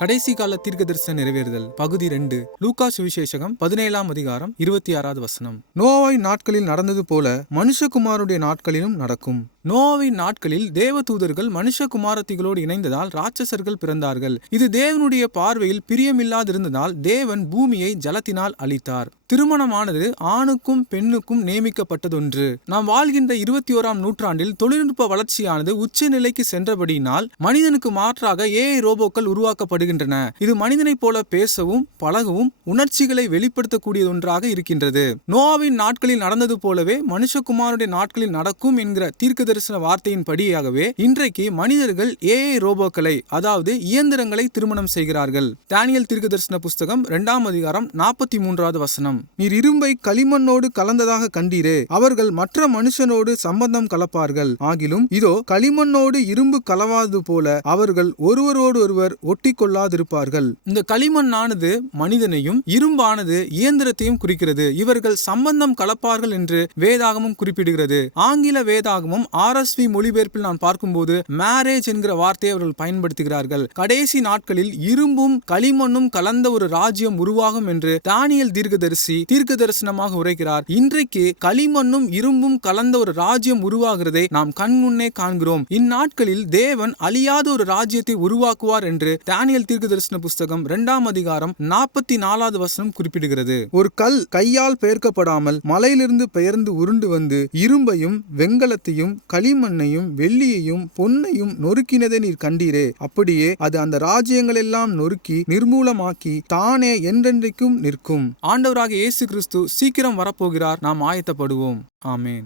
கடைசி கால தீர்க்க தரிசன நிறைவேறுதல் பகுதி 2. லூக்கா சுவிசேஷகம் 17ஆம் அதிகாரம் 26வது வசனம். நோவாவின் நாட்களில் நடந்தது போல மனுஷகுமாரனுடைய நாட்களிலும் நடக்கும். நோவாவின் நாட்களில் தேவதூதர்கள் மனுஷகுமாரத்திகளோடு இணைந்ததால் ராட்சசர்கள் பிறந்தார்கள். இது தேவனுடைய பார்வையில் பிரியமில்லாதிருந்ததால் தேவன் பூமியை ஜலத்தினால் அழித்தார். திருமணமானது ஆணுக்கும் பெண்ணுக்கும் நியமிக்கப்பட்டதொன்று. நாம் வாழ்கின்ற 21ஆம் நூற்றாண்டில் தொழில்நுட்ப வளர்ச்சியானது உச்சநிலைக்கு சென்றபடியினால் மனிதனுக்கு மாற்றாக ஏஐ ரோபோக்கள் உருவாக்கப்படுகின்றன. இது மனிதனைப் போல பேசவும் பழகவும் உணர்ச்சிகளை வெளிப்படுத்தக்கூடியதொன்றாக இருக்கின்றது. நோவாவின் நாட்களில் நடந்தது போலவே மனுஷகுமாரனுடைய நாட்களில் நடக்கும் என்கிற தீர்க்க தரிசன வார்த்தையின் படியாகவே இன்றைக்கு மனிதர்கள் ஏஐ ரோபோக்களை, அதாவது இயந்திரங்களை திருமணம் செய்கிறார்கள். தானியேல் தீர்க்க தரிசன புஸ்தகம் 2ஆம் அதிகாரம் 43வது வசனம். நீர் இரும்பை களிமண்ணோடு கலந்ததாக கண்டீரே, அவர்கள் மற்ற மனுஷனோடு சம்பந்தம் கலப்பார்கள். ஆகிலும் இதோ களிமண்ணோடு இரும்பு கலவாது போல அவர்கள் ஒருவரோடு ஒருவர் ஒட்டி கொள்ளாதிருப்பார்கள். இந்த களிமண்ணானது மனிதனையும் இரும்பானது இயந்திரத்தையும் குறிக்கிறது. இவர்கள் சம்பந்தம் கலப்பார்கள் என்று வேதாகமும் குறிப்பிடுகிறது. ஆங்கில வேதாகமும் RSV மொழிபெயர்ப்பில் நான் பார்க்கும்போது மேரேஜ் என்கிற வார்த்தையை அவர்கள் பயன்படுத்துகிறார்கள். கடைசி நாட்களில் இரும்பும் களிமண்ணும் கலந்த ஒரு ராஜ்யம் உருவாகும் என்று தானியேல் தீர்க்கதரிசி தீர்க்க தரிசனமாக உரைக்கிறார். இன்றைக்கு களிமண்ணும் இரும்பும் கலந்த ஒரு ராஜ்யம் உருவாகிறதை நாம் கண்முன்னே காண்கிறோம். இந்நாட்களில் தேவன் அழியாத ஒரு ராஜ்யத்தை உருவாக்குவார் என்று தானியேல் தீர்க்க தரிசன புஸ்தகம் 2ஆம் அதிகாரம் 44வது வசனம் குறிப்பிடுகிறது. ஒரு கல் கையால் பெயர்க்கப்படாமல் மலையிலிருந்து பெயர்ந்து உருண்டு வந்து இரும்பையும் வெண்கலத்தையும் களிமண்ணையும் வெள்ளியையும் பொன்னையும் நொறுக்கினதை நீர் கண்டீரே, அப்படியே அது அந்த ராஜ்யங்கள் எல்லாம் நொறுக்கி நிர்மூலமாக்கி தானே என்றென்றைக்கும் நிற்கும். ஆண்டவராக இயேசு கிறிஸ்து சீக்கிரம் வரப்போகிறார். நாம் ஆயத்தப்படுவோம். ஆமேன்.